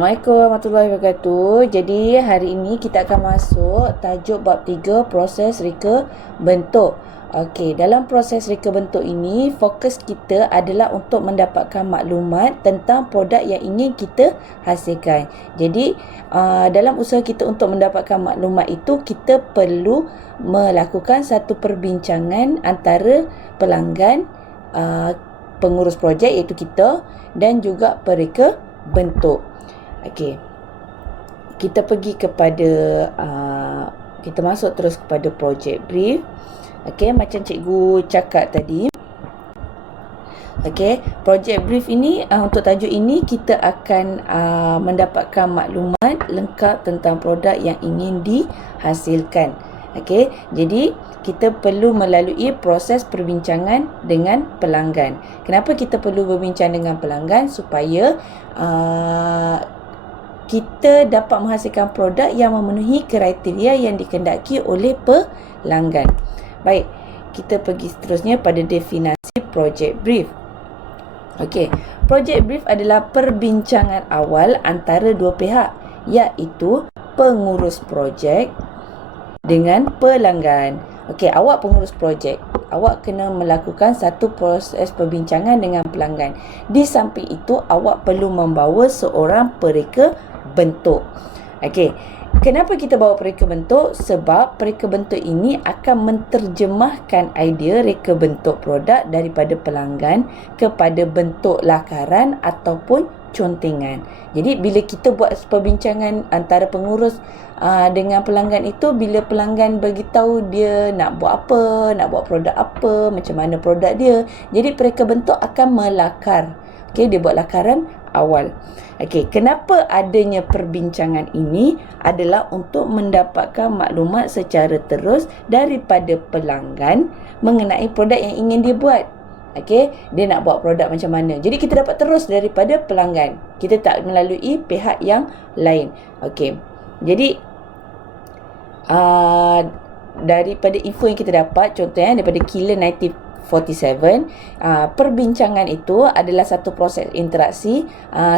Assalamualaikum warahmatullahi wabarakatuh. Jadi hari ini kita akan masuk tajuk bab 3 proses reka bentuk. Okey, dalam proses reka bentuk ini fokus kita adalah untuk mendapatkan maklumat tentang produk yang ingin kita hasilkan. Jadi dalam usaha kita untuk mendapatkan maklumat itu, kita perlu melakukan satu perbincangan antara pelanggan, pengurus projek iaitu kita, dan juga pereka bentuk. Okey, kita pergi kepada kita masuk terus kepada project brief. Okey, macam cikgu cakap tadi. Okey, project brief ini untuk tajuk ini kita akan mendapatkan maklumat lengkap tentang produk yang ingin dihasilkan. Okey, jadi kita perlu melalui proses perbincangan dengan pelanggan. Kenapa kita perlu berbincang dengan pelanggan? Supaya kita dapat menghasilkan produk yang memenuhi kriteria yang dikehendaki oleh pelanggan. Baik, kita pergi seterusnya pada definisi project brief. Okey, project brief adalah perbincangan awal antara dua pihak, iaitu pengurus projek dengan pelanggan. Okey, awak pengurus projek, awak kena melakukan satu proses perbincangan dengan pelanggan. Di samping itu, awak perlu membawa seorang pereka bentuk. Okey, kenapa kita bawa pereka bentuk? Sebab pereka bentuk ini akan menterjemahkan idea reka bentuk produk daripada pelanggan kepada bentuk lakaran ataupun contengan. Jadi bila kita buat perbincangan antara pengurus dengan pelanggan itu, bila pelanggan beritahu dia nak buat apa, nak buat produk apa, macam mana produk dia, jadi pereka bentuk akan melakar. Okey, dia buat lakaran awal. Okey, kenapa adanya perbincangan ini adalah untuk mendapatkan maklumat secara terus daripada pelanggan mengenai produk yang ingin dia buat. Okey, dia nak buat produk macam mana. Jadi kita dapat terus daripada pelanggan. Kita tak melalui pihak yang lain. Okey. Jadi daripada info yang kita dapat, contohnya daripada Killer 1947, perbincangan itu adalah satu proses interaksi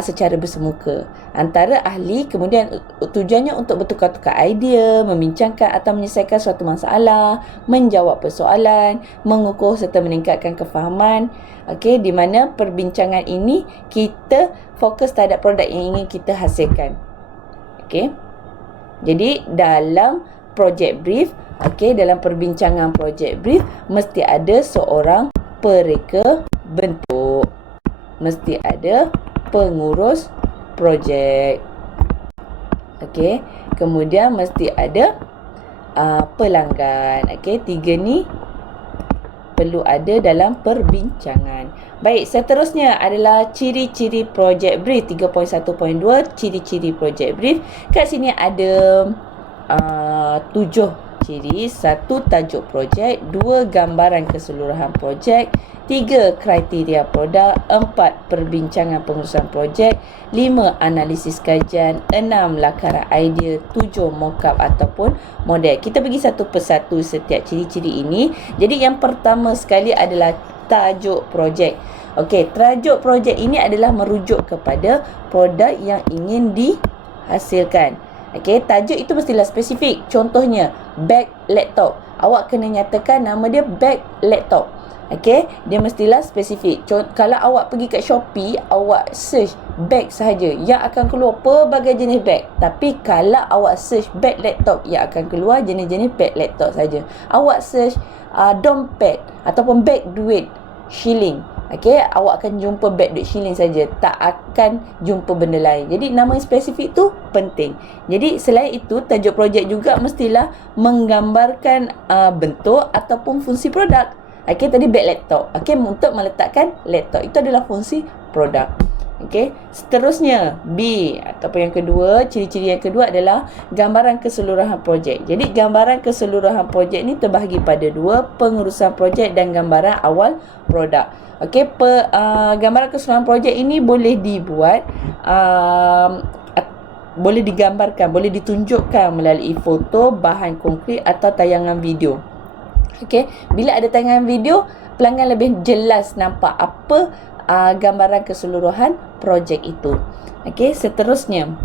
secara bersemuka antara ahli, kemudian tujuannya untuk bertukar-tukar idea, membincangkan atau menyelesaikan suatu masalah, menjawab persoalan, mengukur serta meningkatkan kefahaman. Okey, di mana perbincangan ini kita fokus terhadap produk yang ingin kita hasilkan. Okey, jadi dalam project brief, dalam perbincangan project brief mesti ada seorang pereka bentuk, mesti ada pengurus projek. Okey, kemudian mesti ada pelanggan. Okey, tiga ni perlu ada dalam perbincangan. Baik, seterusnya adalah ciri-ciri project brief 3.1.2, ciri-ciri project brief. Kat sini ada 7 ciri. 1. Tajuk projek. 2. Gambaran keseluruhan projek. 3. Kriteria produk. 4. Perbincangan pengurusan projek. 5. Analisis kajian. 6. Lakaran idea. 7. Mockup ataupun model. Kita pergi satu persatu setiap ciri-ciri ini. Jadi yang pertama sekali adalah tajuk projek. Okey, tajuk projek ini adalah merujuk kepada produk yang ingin dihasilkan. Okey, tajuk itu mestilah spesifik. Contohnya, beg laptop. Awak kena nyatakan nama dia beg laptop. Okey, dia mestilah spesifik. Kalau awak pergi kat Shopee, awak search beg sahaja, yang akan keluar pelbagai jenis beg. Tapi kalau awak search beg laptop, yang akan keluar jenis-jenis beg laptop saja. Awak search dompet ataupun beg duit shilling, okey, awak akan jumpa beg duit shilling saja, tak akan jumpa benda lain. Jadi nama yang spesifik tu penting. Jadi selain itu, tajuk projek juga mestilah menggambarkan bentuk ataupun fungsi produk. Okey, tadi beg laptop. Okey, untuk meletakkan laptop, itu adalah fungsi produk. Okey, seterusnya B ataupun yang kedua, ciri-ciri yang kedua adalah gambaran keseluruhan projek. Jadi gambaran keseluruhan projek ni terbahagi pada dua, pengurusan projek dan gambaran awal produk. Okey, gambaran keseluruhan projek ini boleh dibuat, boleh digambarkan, boleh ditunjukkan melalui foto, bahan konkret atau tayangan video. Okey, bila ada tayangan video, pelanggan lebih jelas nampak apa gambaran keseluruhan projek itu. Okey, seterusnya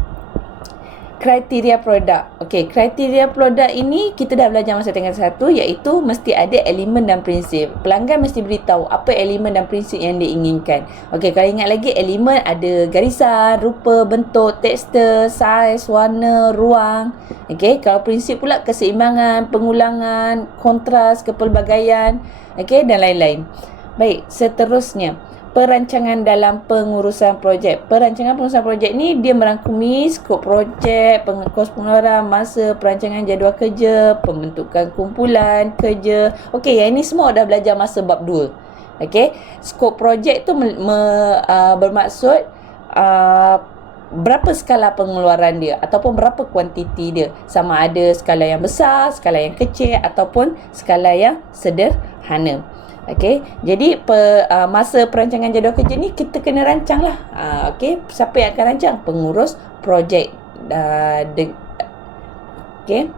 kriteria produk. Okey, kriteria produk ini kita dah belajar masa tingkat 1, iaitu mesti ada elemen dan prinsip. Pelanggan mesti beritahu apa elemen dan prinsip yang diinginkan. Okey, kalau ingat lagi, elemen ada garisan, rupa, bentuk, tekstur, saiz, warna, ruang. Okey, kalau prinsip pula keseimbangan, pengulangan, kontras, kepelbagaian, okey, dan lain-lain. Baik, seterusnya perancangan dalam pengurusan projek. Perancangan pengurusan projek ni dia merangkumi skop projek, kos pengeluaran, masa, perancangan jadual kerja, pembentukan kumpulan kerja. Okey, yang ini semua dah belajar masa bab 2. Okey, skop projek tu bermaksud berapa skala pengeluaran dia ataupun berapa kuantiti dia. Sama ada skala yang besar, skala yang kecil ataupun skala yang sederhana. Okey, jadi masa perancangan jadual kerja ni kita kena rancang lah. Okey, siapa yang akan rancang? Pengurus projek. Okey.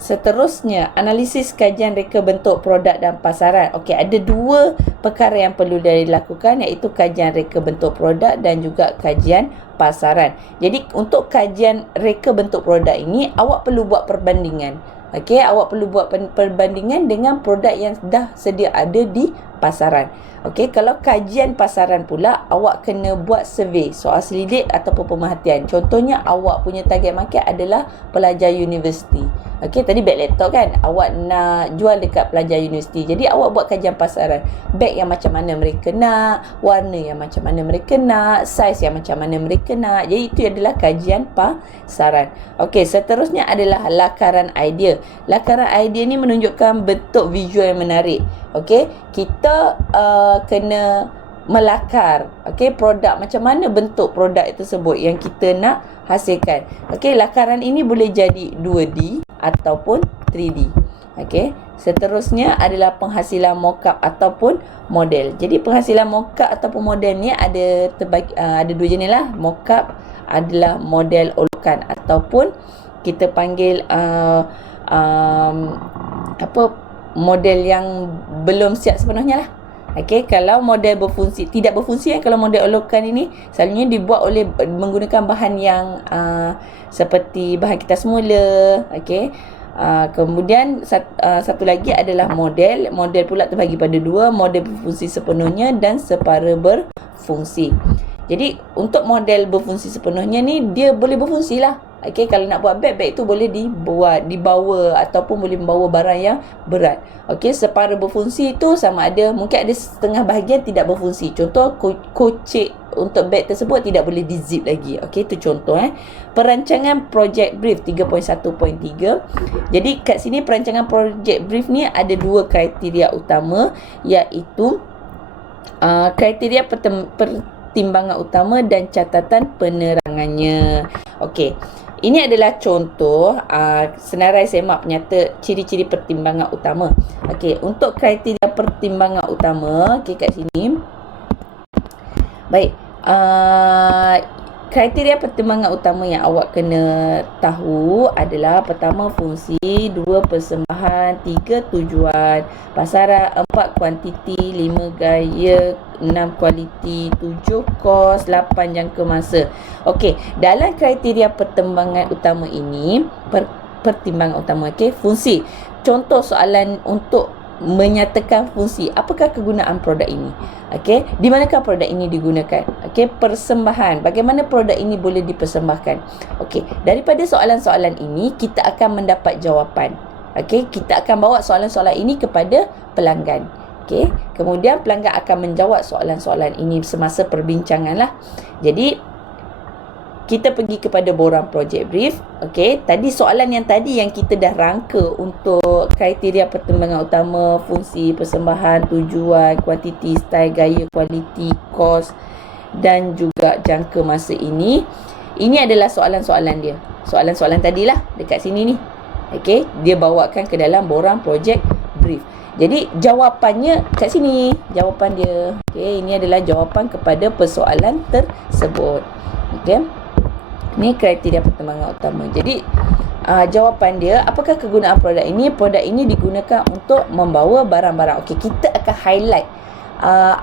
Seterusnya, analisis kajian reka bentuk produk dan pasaran. Okey, ada 2 perkara yang perlu dilakukan, iaitu kajian reka bentuk produk dan juga kajian pasaran. Jadi, untuk kajian reka bentuk produk ini, awak perlu buat perbandingan. Okey, awak perlu buat perbandingan dengan produk yang dah sedia ada di pasaran. Okey, kalau kajian pasaran pula, awak kena buat survey, soal selidik ataupun pemerhatian. Contohnya, awak punya target market adalah pelajar universiti. Okey, tadi beg laptop kan, awak nak jual dekat pelajar universiti. Jadi, awak buat kajian pasaran. Beg yang macam mana mereka nak, warna yang macam mana mereka nak, saiz yang macam mana mereka nak. Jadi, itu adalah kajian pasaran. Okey, seterusnya adalah lakaran idea. Lakaran idea ni menunjukkan bentuk visual yang menarik. Okey, kita kena melakar, okey, produk, macam mana bentuk produk tersebut yang kita nak hasilkan. Okey, lakaran ini boleh jadi 2D ataupun 3D. Okey, seterusnya adalah penghasilan mockup ataupun model. Jadi penghasilan mockup ataupun model ni ada ada 2 jenis lah. Mockup adalah model olokan ataupun kita panggil model yang belum siap sepenuhnya lah. Okey, kalau model berfungsi, tidak berfungsi kalau model olokan ini selalunya dibuat oleh menggunakan bahan yang seperti bahan kita semula. Okey. Kemudian satu lagi adalah model. Model pula terbagi pada 2, model berfungsi sepenuhnya dan separa berfungsi. Jadi untuk model berfungsi sepenuhnya ni dia boleh berfungsi lah. Okey, kalau nak buat beg tu boleh dibawa ataupun boleh membawa barang yang berat. Okey, separa berfungsi tu sama ada mungkin ada setengah bahagian tidak berfungsi. Contoh kocek untuk beg tersebut tidak boleh di-zip lagi. Okey, itu contoh Perancangan project brief 3.1.3. Jadi kat sini perancangan project brief ni ada 2 kriteria utama, iaitu kriteria pertimbangan utama dan catatan penerangannya. Okey. Ini adalah contoh senarai semak penyata ciri-ciri pertimbangan utama. Okey, untuk kriteria pertimbangan utama, okey kat sini. Baik, kriteria pertimbangan utama yang awak kena tahu adalah pertama fungsi, 2 persembahan, 3 tujuan, pasaran, 4 kuantiti, 5 gaya, 6 kualiti, 7 kos, 8 jangka masa. Okey, dalam kriteria pertimbangan utama ini, pertimbangan utama, okey, fungsi. Contoh soalan untuk menyatakan fungsi. Apakah kegunaan produk ini? Okey, di manakah produk ini digunakan? Okey, persembahan. Bagaimana produk ini boleh dipersembahkan? Okey, daripada soalan-soalan ini kita akan mendapat jawapan. Okey, kita akan bawa soalan-soalan ini kepada pelanggan. Okey, kemudian pelanggan akan menjawab soalan-soalan ini semasa perbincangan lah. Jadi kita pergi kepada borang project brief. Okey, tadi soalan yang tadi yang kita dah rangka untuk kriteria pertimbangan utama, fungsi, persembahan, tujuan, kuantiti, style, gaya, kualiti, kos dan juga jangka masa ini. Ini adalah soalan-soalan dia. Soalan-soalan tadilah dekat sini ni. Okey, dia bawakan ke dalam borang project brief. Jadi jawapannya kat sini. Jawapan dia. Okey, ini adalah jawapan kepada persoalan tersebut. Okey. Ni kriteria pertimbangan utama. Jadi jawapan dia, apakah kegunaan produk ini? Produk ini digunakan untuk membawa barang-barang. Okey, kita akan highlight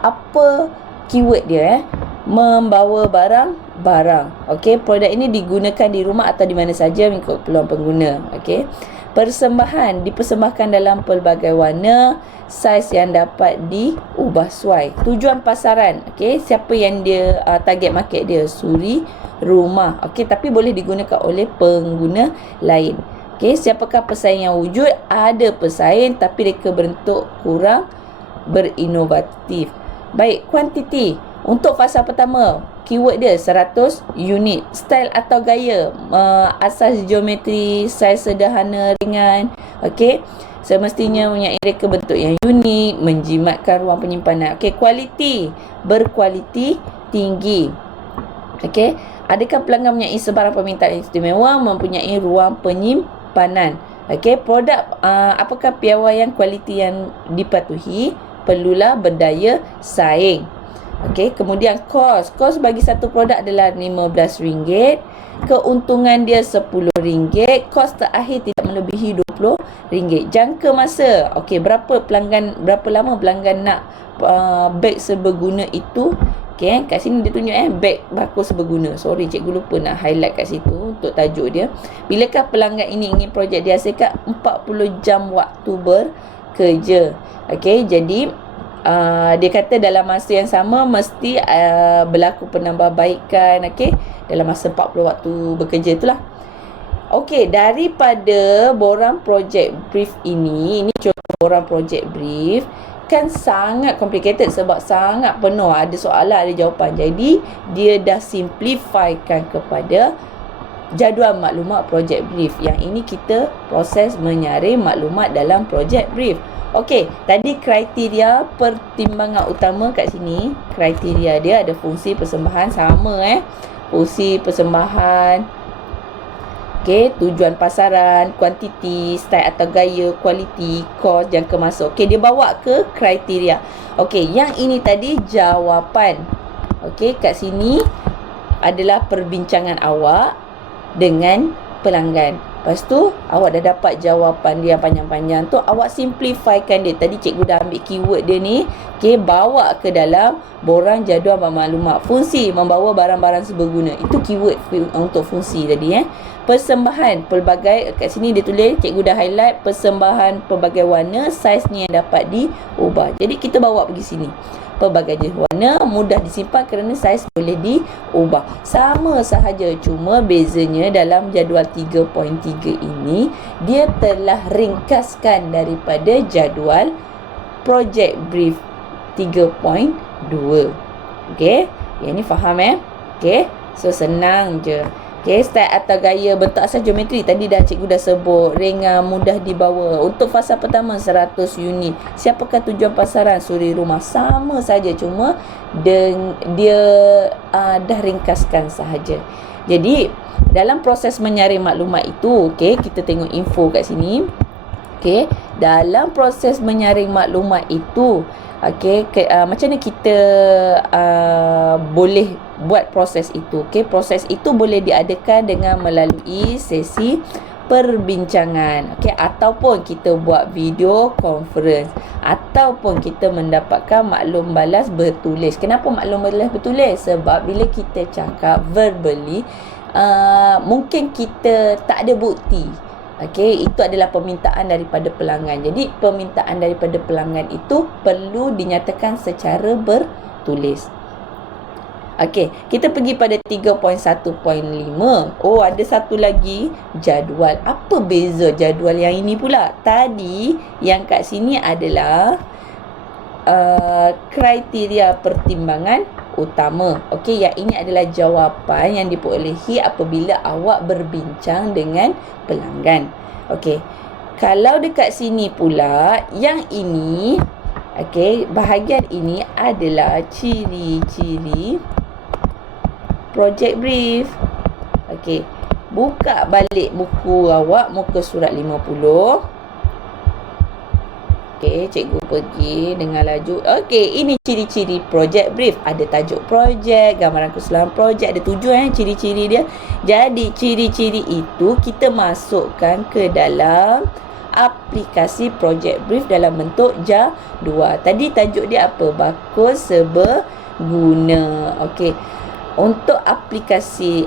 apa keyword dia, membawa barang-barang. Okey, produk ini digunakan di rumah atau di mana saja mengikut keperluan pengguna. Okey. Persembahan dipersembahkan dalam pelbagai warna, saiz yang dapat diubah sesuai. Tujuan pasaran, okey, siapa yang dia target market dia? Suri rumah. Okey, tapi boleh digunakan oleh pengguna lain. Okey, siapakah pesaing yang wujud? Ada pesaing tapi mereka bentuk kurang berinovatif. Baik, kuantiti. Untuk fasa pertama, keyword dia 100 unit. Style atau gaya, asas geometri, saiz sederhana, ringan. Okey, semestinya mempunyai reka bentuk yang unik, menjimatkan ruang penyimpanan. Okey, kualiti, berkualiti tinggi. Okey, adakah pelanggan mempunyai sebarang permintaan istimewa, mempunyai ruang penyimpanan. Okey, produk, apakah piawaian kualiti yang dipatuhi? Perlulah berdaya saing. Okey, kemudian kos bagi satu produk adalah RM15. Keuntungan dia RM10. Kos terakhir tidak melebihi RM20. Jangka masa. Okey, berapa lama pelanggan nak beg seberguna itu? Okey, kat sini dia tunjuk beg bako seberguna. Sorry, cikgu lupa nak highlight kat situ untuk tajuk dia. Bilakah pelanggan ini ingin projek dihasilkan? 40 jam waktu bekerja. Okey, jadi dia kata dalam masa yang sama mesti berlaku penambahbaikan, okey, dalam masa 40 waktu bekerja itulah. Okey, daripada borang project brief ini contoh borang project brief, kan sangat complicated sebab sangat penuh, ada soalan, ada jawapan. Jadi dia dah simplifykan kepada jadual maklumat project brief. Yang ini kita proses menyaring maklumat dalam project brief. Okey, tadi kriteria pertimbangan utama kat sini. Kriteria dia ada fungsi persembahan sama fungsi persembahan. Okey, tujuan pasaran, kuantiti, style atau gaya, kualiti, kos, jangka masa. Okey, dia bawa ke kriteria. Okey, yang ini tadi jawapan. Okey, kat sini adalah perbincangan awak dengan pelanggan. Lepas tu awak dah dapat jawapan dia panjang-panjang tu, awak simplifykan dia. Tadi cikgu dah ambil keyword dia ni, okey, bawa ke dalam borang jadual maklumat. Fungsi, membawa barang-barang seberguna. Itu keyword untuk fungsi tadi Persembahan pelbagai, kat sini dia tulis, cikgu dah highlight, persembahan pelbagai warna, saiznya yang dapat diubah. Jadi kita bawa pergi sini. Pelbagai jenis warna, mudah disimpan kerana saiz boleh diubah. Sama sahaja, cuma bezanya dalam jadual 3.3 ini dia telah ringkaskan daripada jadual project brief 3.2. Okey, yang ni faham Okey, so senang je. Okey, style atau gaya, bentuk asas geometri tadi dah cikgu dah sebut, ringan, mudah dibawa. Untuk fasa pertama 100 unit. Siapakah tujuan pasaran? Suri rumah. Sama saja, cuma dia dah ringkaskan sahaja. Jadi dalam proses menyaring maklumat itu, okey, kita tengok info kat sini. Okey, dalam proses menyaring maklumat itu, okey, macam mana kita boleh buat proses itu? Okey, proses itu boleh diadakan dengan melalui sesi perbincangan, okey, ataupun kita buat video conference, ataupun kita mendapatkan maklum balas bertulis. Kenapa maklum balas bertulis? Sebab bila kita cakap verbally, mungkin kita tak ada bukti. Okey, itu adalah permintaan daripada pelanggan. Jadi permintaan daripada pelanggan itu perlu dinyatakan secara bertulis. Okey, kita pergi pada 3.1.5. Oh, ada satu lagi jadual. Apa beza jadual yang ini pula? Tadi yang kat sini adalah kriteria pertimbangan utama. Okey, yang ini adalah jawapan yang diperolehi apabila awak berbincang dengan pelanggan. Okey, kalau dekat sini pula, yang ini, okey, bahagian ini adalah ciri-ciri project brief. Okey, buka balik buku awak, muka surat 50. Okey, cikgu pergi dengan laju. Okey, ini ciri-ciri project brief. Ada tajuk projek, gambaran keseluruhan projek, ada 7 ciri-ciri dia. Jadi, ciri-ciri itu kita masukkan ke dalam aplikasi project brief dalam bentuk jadual. Tadi tajuk dia apa? Bakus seberguna. Okey. Untuk aplikasi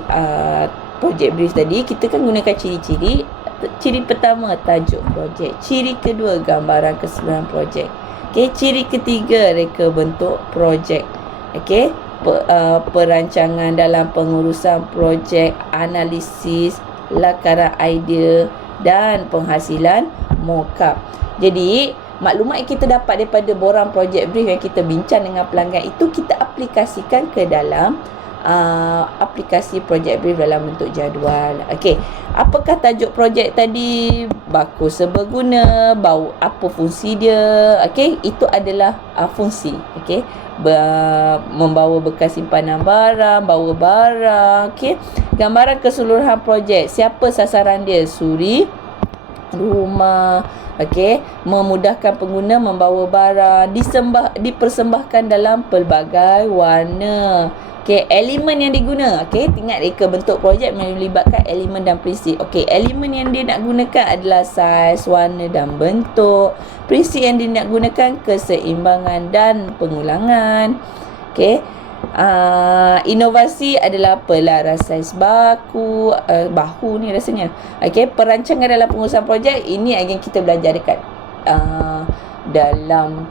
project brief tadi, kita kan gunakan ciri-ciri. Ciri pertama, tajuk projek. Ciri kedua, gambaran keseluruhan projek. Okey, ciri ketiga, reka bentuk projek. Okey, perancangan dalam pengurusan projek, analisis, lakaran idea dan penghasilan mockup. Jadi, maklumat yang kita dapat daripada borang project brief yang kita bincang dengan pelanggan itu, kita aplikasikan ke dalam aplikasi project brief dalam bentuk jadual. Okey, apakah tajuk projek tadi? Bakus seberguna, apa fungsi dia? Okey, itu adalah fungsi. Okey, membawa bekas simpanan barang, bawa barang. Okey, gambaran keseluruhan projek, siapa sasaran dia? Suri rumah. Okey, memudahkan pengguna membawa barang, dipersembahkan dalam pelbagai warna. Okey, elemen yang diguna. Okey, ingat reka bentuk projek melibatkan elemen dan prinsip. Okey, elemen yang dia nak gunakan adalah saiz, warna dan bentuk. Prinsip yang dia nak gunakan keseimbangan dan pengulangan. Okey, inovasi adalah pelaras saiz bahu ni rasanya. Okey, perancangan dalam pengurusan projek, ini yang kita belajar dekat dalam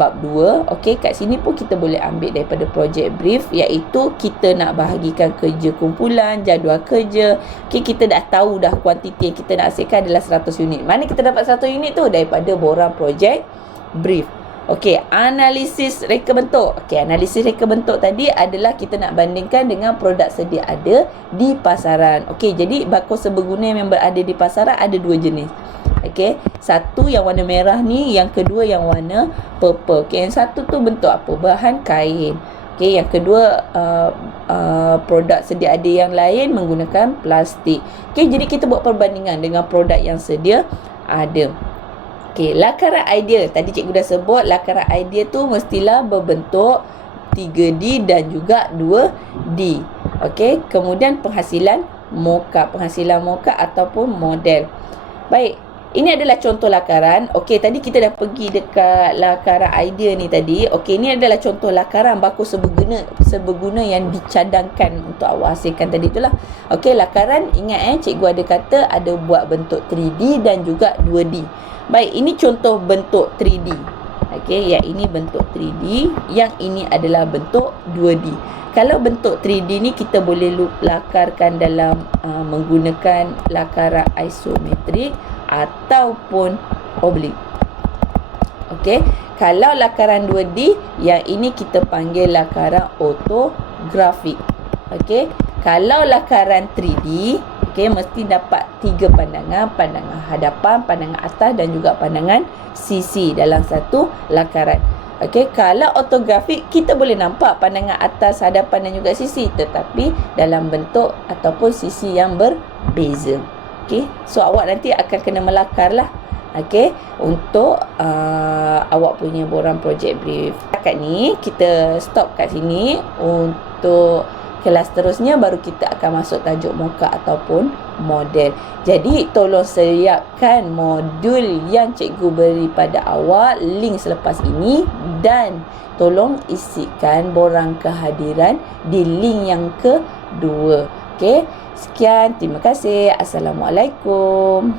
bab 2. Okey, kat sini pun kita boleh ambil daripada project brief, iaitu kita nak bahagikan kerja kumpulan, jadual kerja. Okey, kita dah tahu dah kuantiti yang kita nak hasilkan adalah 100 unit. Mana kita dapat 100 unit tu? Daripada borang project brief. Okey, analisis reka bentuk. Okey, analisis reka bentuk tadi adalah kita nak bandingkan dengan produk sedia ada di pasaran. Okey, jadi bakus seberguna yang berada di pasaran ada 2 jenis. Okey, satu yang warna merah ni, yang kedua yang warna purple. Okey, yang satu tu bentuk apa? Bahan kain. Okey, yang kedua produk sedia ada yang lain menggunakan plastik. Okey, jadi kita buat perbandingan dengan produk yang sedia ada. Okey, lakaran idea. Tadi cikgu dah sebut lakaran idea tu mestilah berbentuk 3D dan juga 2D. Okey, kemudian penghasilan mockup. Penghasilan mockup ataupun model. Baik, ini adalah contoh lakaran. Okey, tadi kita dah pergi dekat lakaran idea ni tadi. Okey, ini adalah contoh lakaran bakus seberguna yang dicadangkan untuk awak hasilkan tadi itulah. Okey, lakaran ingat cikgu ada kata ada buat bentuk 3D dan juga 2D. Baik, ini contoh bentuk 3D. Okey, yang ini bentuk 3D, yang ini adalah bentuk 2D. Kalau bentuk 3D ni kita boleh lakarkan dalam menggunakan lakaran isometrik ataupun oblik. Okey, kalau lakaran 2D, yang ini kita panggil lakaran ortografik. Okey, kalau lakaran 3D, okey, mesti dapat 3 pandangan. Pandangan hadapan, pandangan atas dan juga pandangan sisi dalam satu lakaran. Okey, kalau ortografik kita boleh nampak pandangan atas, hadapan dan juga sisi, tetapi dalam bentuk ataupun sisi yang berbeza. Okey, so awak nanti akan kena melakar lah. Okey, untuk awak punya borang project brief. Kat ni kita stop kat sini. Untuk kelas terusnya baru kita akan masuk tajuk muka ataupun model. Jadi tolong siapkan modul yang cikgu beri pada awak, link selepas ini, dan tolong isikan borang kehadiran di link yang kedua. Okey, sekian, terima kasih. Assalamualaikum.